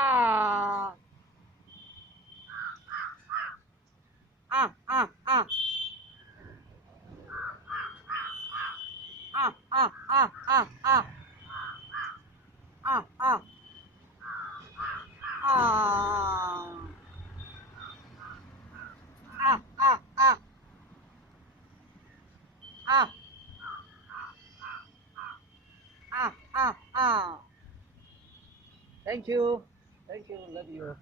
Ah, ah, ah, ah, ah, ah, ah, ah, ah, ah, ah, ah, ah, ah, ah, ah, ah, ah, ah. Thank you. Thank you. Love you.